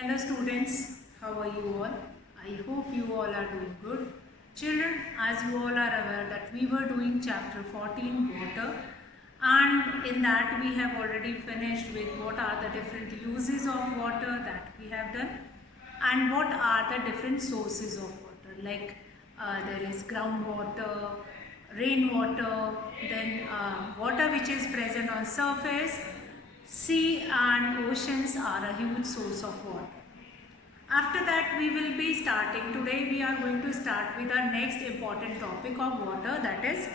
Hello students, how are you all? I hope you all are doing good. Children, as you all are aware that we were doing chapter 14 water, and in that we have already finished with what are the different uses of water that we have done and what are the different sources of water, like there is groundwater, rainwater, then water which is present on surface. Sea and oceans are a huge source of water. After that we will be starting, today we are going to start with our next important topic of water, that is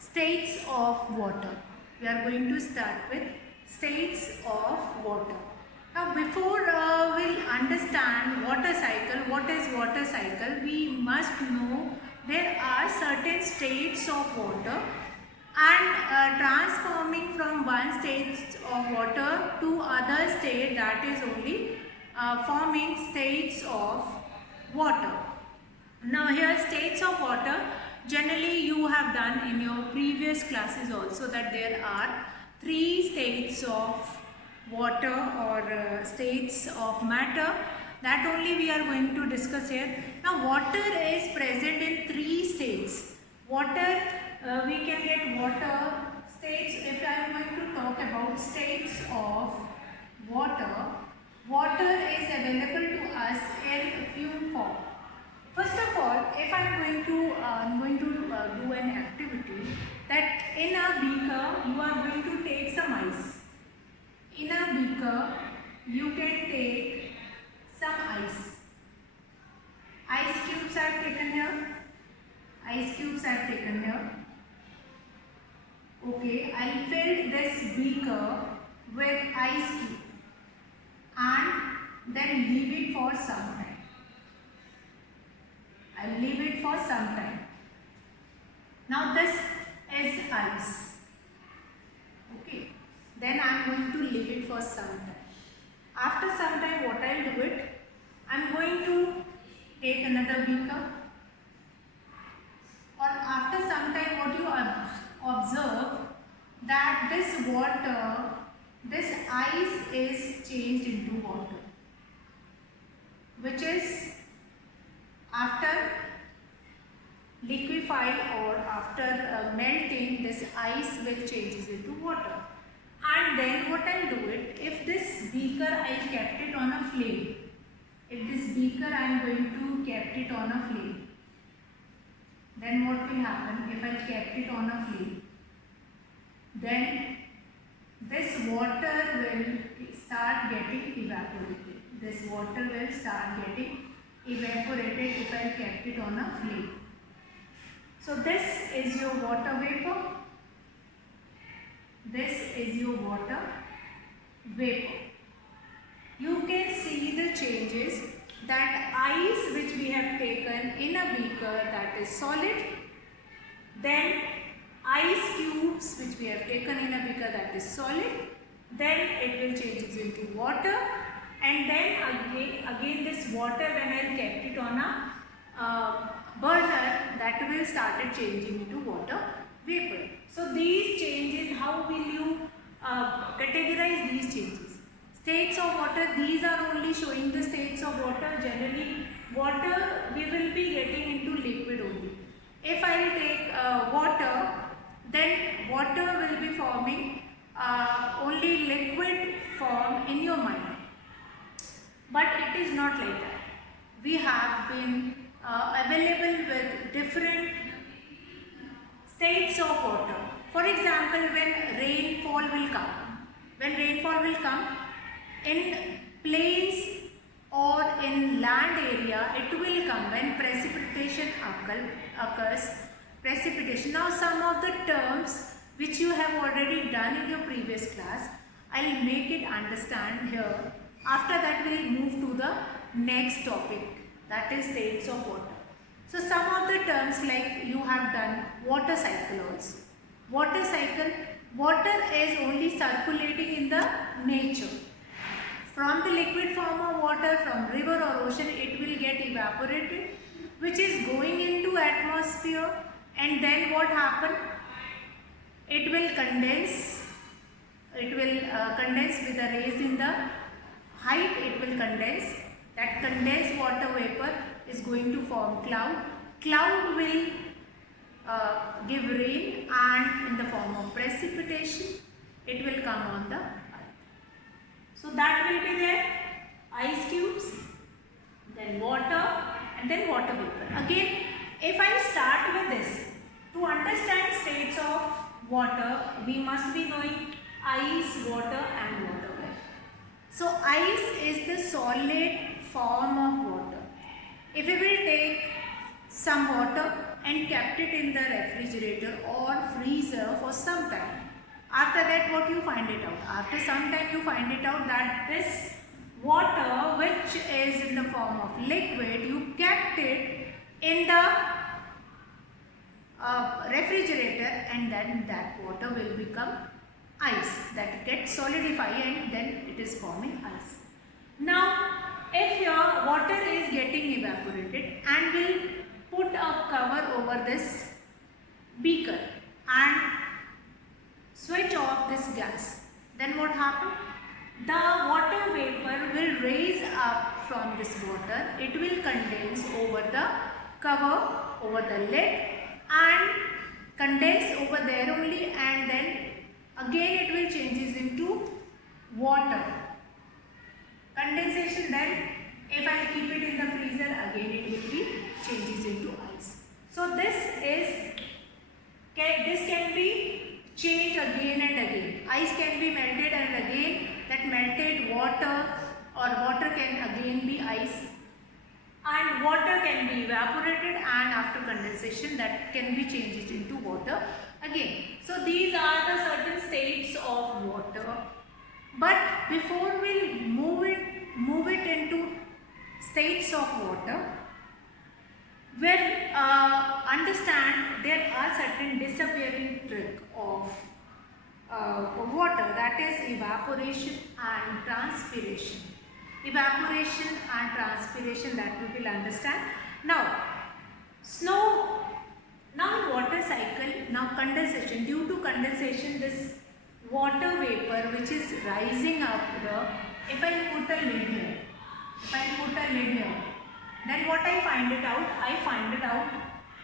states of water. We are going to start with states of water. Now before we'll understand water cycle, what is water cycle, we must know there are certain states of water and transforming from one state of water to other state, that is only forming states of water. Now here states of water, generally you have done in your previous classes also that there are three states of water or states of matter, that only we are going to discuss here. Now water is present in three states. Water, we can get water states. If I am going to talk about states of water, water is available to us in few form. First of all, if I am going to do an activity, that in a beaker you are going to take some ice. In a beaker you can take some ice. Ice cubes are taken here. Ice cubes are taken here. Okay, I fill this beaker with ice cube and then leave it for some time. I'll leave it for some time. Now this is ice. Okay, then I'm going to leave it for some time. After some time, what I'll do it, I'm going to take another beaker, or after some time what you observe that this water, this ice is changed into water, which is after liquefy or after melting, this ice will changes into water. And then what I'll do it, if this beaker I kept it on a flame, if this beaker I am going to kept it on a flame, then what will happen if I kept it on a flame? Then this water will start getting evaporated. This water will start getting evaporated if I kept it on a flame. So this is your water vapor. This is your water vapor. You can see the changes, that ice which we have taken in a beaker, that is solid. Then ice cubes which we have taken in a beaker, that is solid. Then it will changes into water. And then again this water, when I kept it on a burner, that will started changing into water vapor. So these changes, how will you categorize these changes? States of water, these are only showing the states of water. Generally water we will be getting into liquid only. If I will take water, then water will be forming only liquid form in your mind. But it is not like that. We have been available with different states of water. For example, when rainfall will come, in plains or in land area, it will come when precipitation occurs. Precipitation. Now some of the terms which you have already done in your previous class, I will make it understand here. After that we will move to the next topic, that is states of water. So some of the terms, like you have done water cycle also. Water cycle, water is only circulating in the nature. From the liquid form of water, from river or ocean, it will get evaporated, which is going into atmosphere, and then what happen? It will condense. It will condense with the rays in the height, it will condense. That condensed water vapor is going to form cloud. Cloud will give rain, and in the form of precipitation it will come on the earth. So that will be there, ice cubes, then water, and then water vapor. Again, if I start with this, to understand states of water we must be knowing ice, water and water vapor. So ice is the solid form of water. If we will take some water and kept it in the refrigerator or freezer for some time, after that what you find it out? After some time you find it out that this water, which is in the form of liquid, you kept it in the refrigerator, and then that water will become ice, that gets solidified and then it is forming ice. Now if your water is getting evaporated and will put a cover over this beaker and switch off this gas, then what happens? The water vapor will raise up from this water, it will condense over the cover, over the lid, and condense over there only, and then again it will changes into water. Condensation, then if I keep it in the freezer, again it will be changes into ice. So this can be changed again and again. Ice can be melted, and again that melted water or water can again be ice, and water can be evaporated, and after condensation that can be changed into water again. So these are the certain states of water. But before we move it into states of water, we'll understand there are certain disappearing trick of water, that is evaporation and transpiration. Evaporation and transpiration, that we will understand. Now in water cycle, now condensation, due to condensation this water vapor which is rising up here, if I put a lid here, then what I find it out? I find it out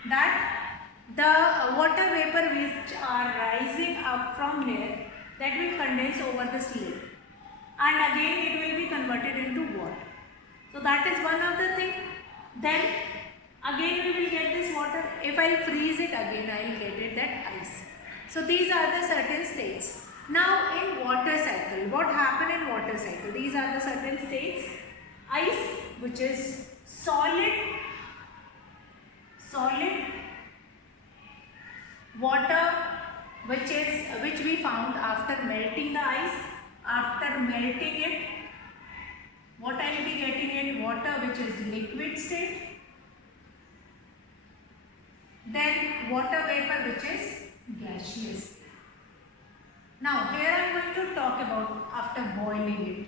that the water vapor which are rising up from here, that will condense over this lid, and again it will be converted into water. So that is one of the thing. Then again we will get this water. If I freeze it, again I will get it that ice. So these are the certain states. Now in water cycle, what happened in water cycle? These are the certain states. Ice, which is solid, water, which we found after melting the ice. After melting it, what I will be getting in water, which is liquid state. Then water vapor, which is gaseous. Now here I am going to talk about after boiling it.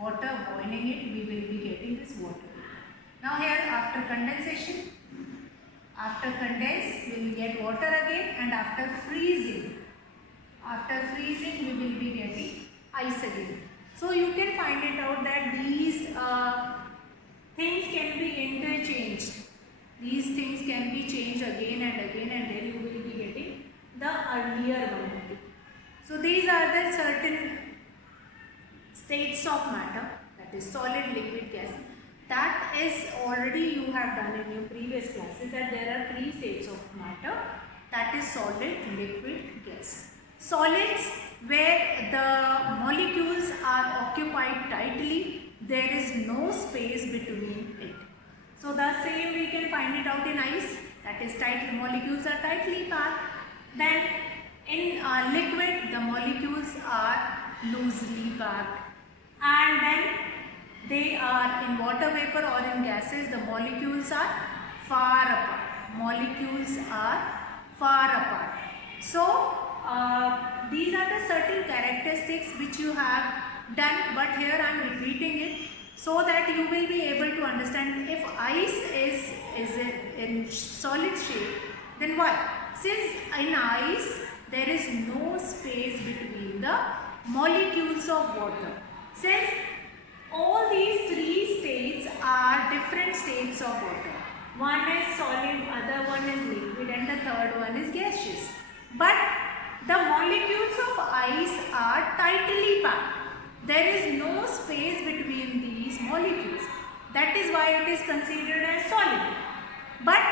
Water, boiling it, we will be getting this water. Now here after condensation, after condense we will get water again, and after freezing we will be getting ice again. So you can find it out that these things can be interchanged. These things can be changed again and again, and then you will be getting the earlier one. So these are the certain states of matter, that is solid, liquid, gas. That is already you have done in your previous classes, that there are three states of matter, that is solid, liquid, gas. Solids, where the molecules are occupied tightly, there is no space between it. So the same we can find it out in ice, that is tight, molecules are tightly packed. Then in liquid, the molecules are loosely packed, and then they are in water vapor or in gases, the molecules are far apart. So these are the certain characteristics which you have done, but here I am repeating it so that you will be able to understand. If ice is in solid shape, then why? Since in ice there is no space between the molecules of water. Since all these three states One is solid, other one is liquid, and the third one is gaseous. But the molecules of ice are tightly packed. There is no space between these molecules. That is why it is considered as solid. But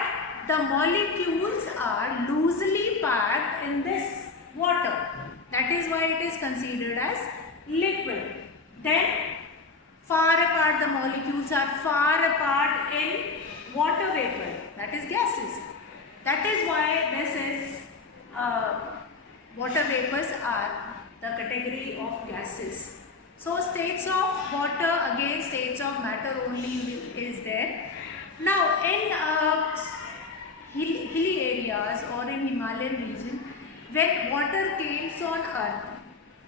the molecules are loosely packed in this water. That is why it is considered as liquid. Then far apart, the molecules are far apart in water vapor, that is gases. That is why this is water vapors are the category of gases. So states of water, again states of matter only is there. Now in hilly areas or in Himalayan region, when water came on earth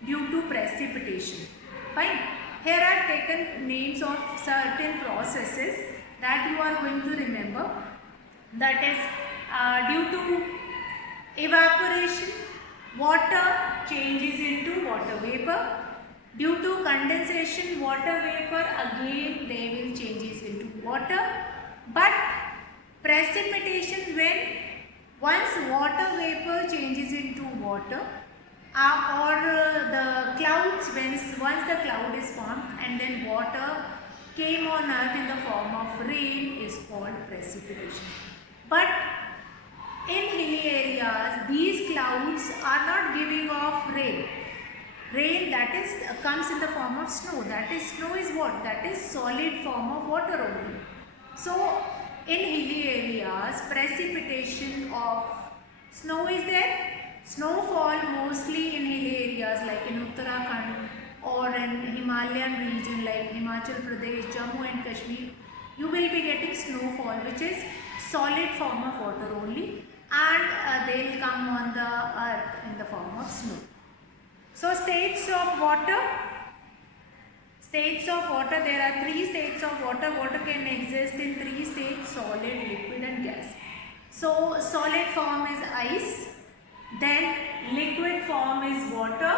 due to precipitation, fine. Here I have taken names of certain processes that you are going to remember. That is due to evaporation, water changes into water vapor. Due to condensation, water vapor again they will changes into water. But precipitation, when once water vapor changes into water, or the clouds, once the cloud is formed and then water came on earth in the form of rain, is called precipitation. But in hilly areas, these clouds are not giving off rain. Rain, that is comes in the form of snow. That is, snow is what? That is solid form of water only. So in hilly areas, precipitation of snow is there. Snowfall mostly in hilly areas like in Uttarakhand or in Himalayan region like Himachal Pradesh, Jammu and Kashmir, you will be getting snowfall, which is solid form of water only, and they will come on the earth in the form of snow. So states of water. States of water, there are three states of water. Water can exist in three states: solid, liquid and gas. So solid form is ice, then liquid form is water,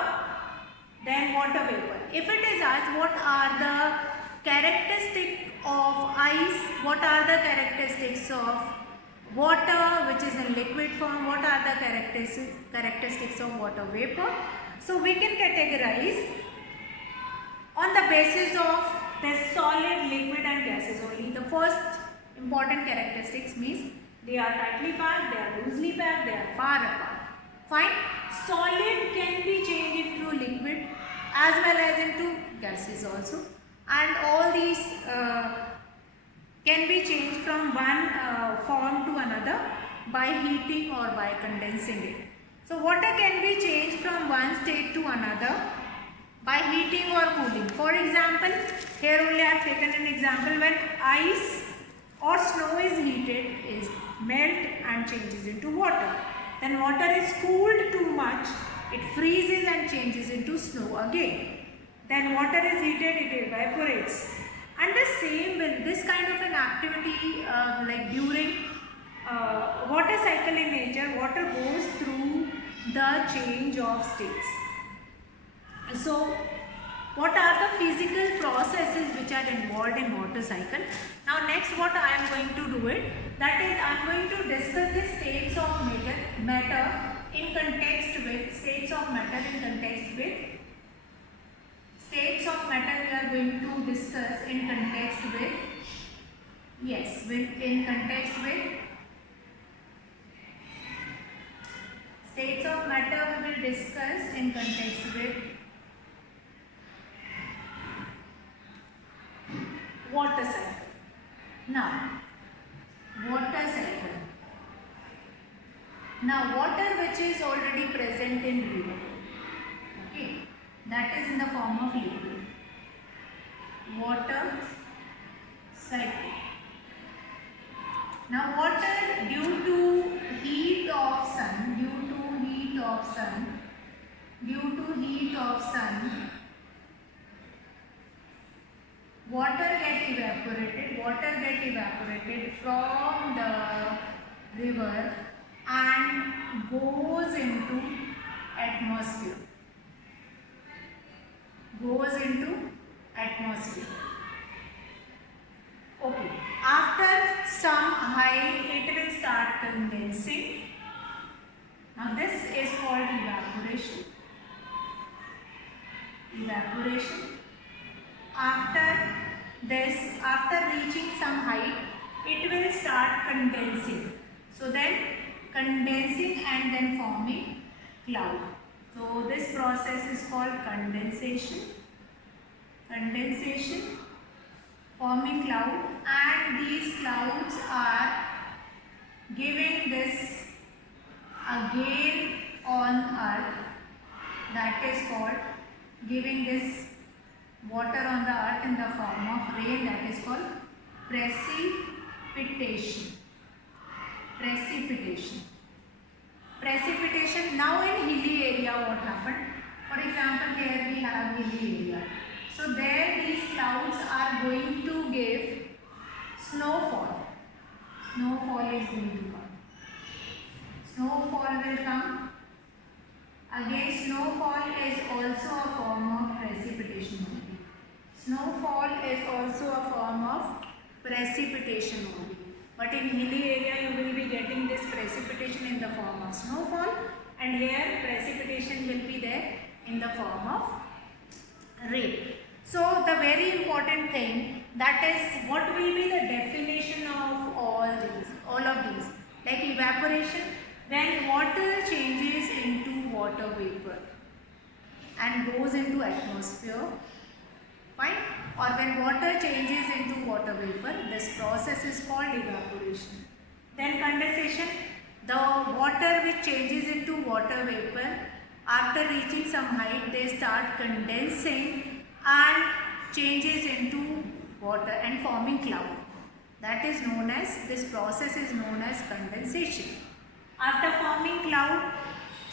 then water vapor. If it is asked what are the characteristics of ice, what are the characteristics of water which is in liquid form, what are the characteristics of water vapor, so we can categorize on the basis of this solid, liquid and gases only. The first important characteristics means they are tightly packed, they are loosely packed, they are far apart. Fine. Solid can be changed into liquid as well as into gases also, and all these can be changed from one form to another by heating or by condensing it. So water can be changed from one state to another by heating or cooling. For example, here only I have taken an example. When ice or snow is heated, is melt and changes into water. Then water is cooled too much, it freezes and changes into snow again. Then water is heated, it evaporates. And the same will, this kind of an activity like during water cycle in nature, water goes through the change of states. So what are the physical processes which are involved in water cycle? Now next what I am going to do it, that is I am going to discuss the states of matter in context with states of matter in context with states of matter we are going to discuss in context with, yes, in context with states of matter we will discuss in context with water cycle. Now, water cycle. Now, water which is already present in river, okay, that is in the form of liquid. Water cycle. Now, water due to heat of sun, water get evaporated from the river and goes into atmosphere. Okay. After some height, it will start condensing. Now this is called evaporation. Evaporation. After this, after reaching some height, it will start condensing. So then condensing and then forming cloud. So this process is called condensation. Condensation, forming cloud, and these clouds are giving this again on earth, that is called giving this water on the earth in the form of rain, that is called precipitation. Precipitation. Precipitation. Now in hilly area what happened? For example, here we have hilly area. So there these clouds are going to give snowfall. Snowfall is going to come. Snowfall will come. Again, snowfall is also a form of precipitation only. Snowfall is also a form of precipitation only. But in hilly area you will be getting this precipitation in the form of snowfall, and here precipitation will be there in the form of rain. So the very important thing, that is what will be the definition of all of these. Like evaporation, when water changes into water vapor and goes into atmosphere, fine, or when water changes into water vapor, this process is called evaporation. Then condensation, the water which changes into water vapor, after reaching some height they start condensing and changes into water and forming cloud. That is known as, this process is known as condensation. After forming cloud,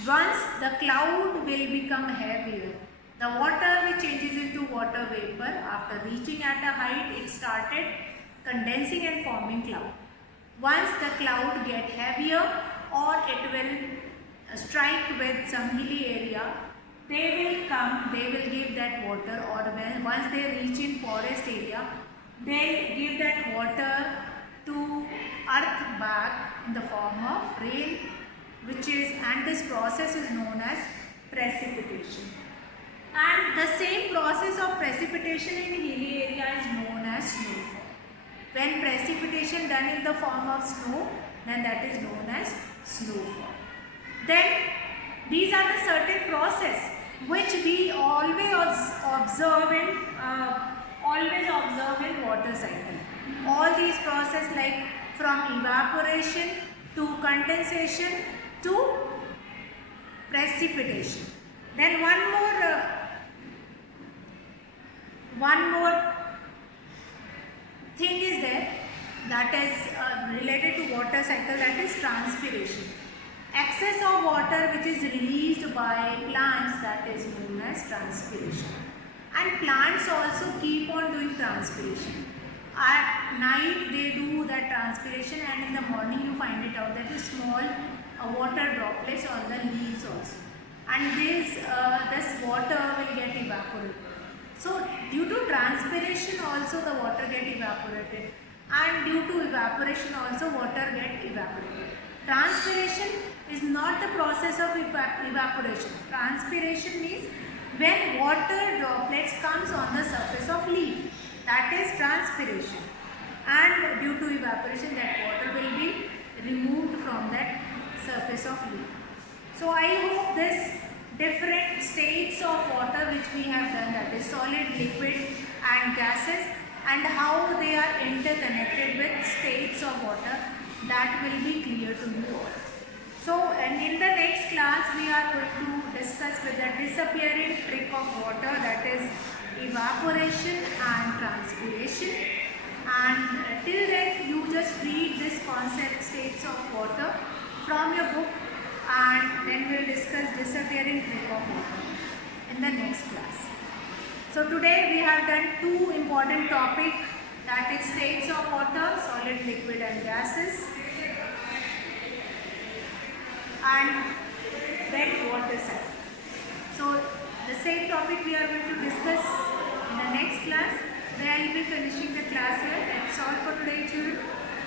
once the cloud will become heavier, the water which changes into water vapor, after reaching at a height, it started condensing and forming cloud. Once the cloud get heavier or it will strike with some hilly area, they will come, they will give that water, or when once they reach in forest area, they give that water to earth back in the form of rain, which is, and this process is known as precipitation. And the same process of precipitation in hilly area is known as snowfall. When precipitation done in the form of snow, then that is known as snowfall. Then these are the certain process which we always observe in water cycle. All these process, like from evaporation to condensation to precipitation. Then one more thing is there, that is related to water cycle, that is transpiration. Excess of water which is released by plants, that is known as transpiration. And plants also keep on doing transpiration. At night they do that transpiration, and in the morning you find it out, that is small water droplets on the leaves also. And this water will get evaporated. So due to transpiration also the water get evaporated, and due to evaporation also water get evaporated. Transpiration is not the process of evaporation. Transpiration means when water droplets comes on the surface of leaf, that is transpiration, and due to evaporation that water will be removed from that surface of leaf. So I hope this different states of water which we have done, that is solid, liquid and gases, and how they are interconnected with states of water, that will be clear to you all. So, and in the next class we are going to discuss with the disappearing trick of water, that is evaporation and transpiration. And till then you just read this concept, states of water, from your book, and then we will discuss disappearing trick of water in the next class. So today we have done two important topics, that is states of water, solid, liquid and gases, and wet water cycle. So the same topic we are going to discuss in the next class. Where I will be finishing the class here. That's all for today, children.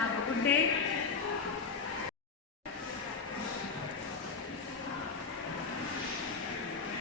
Have a good day.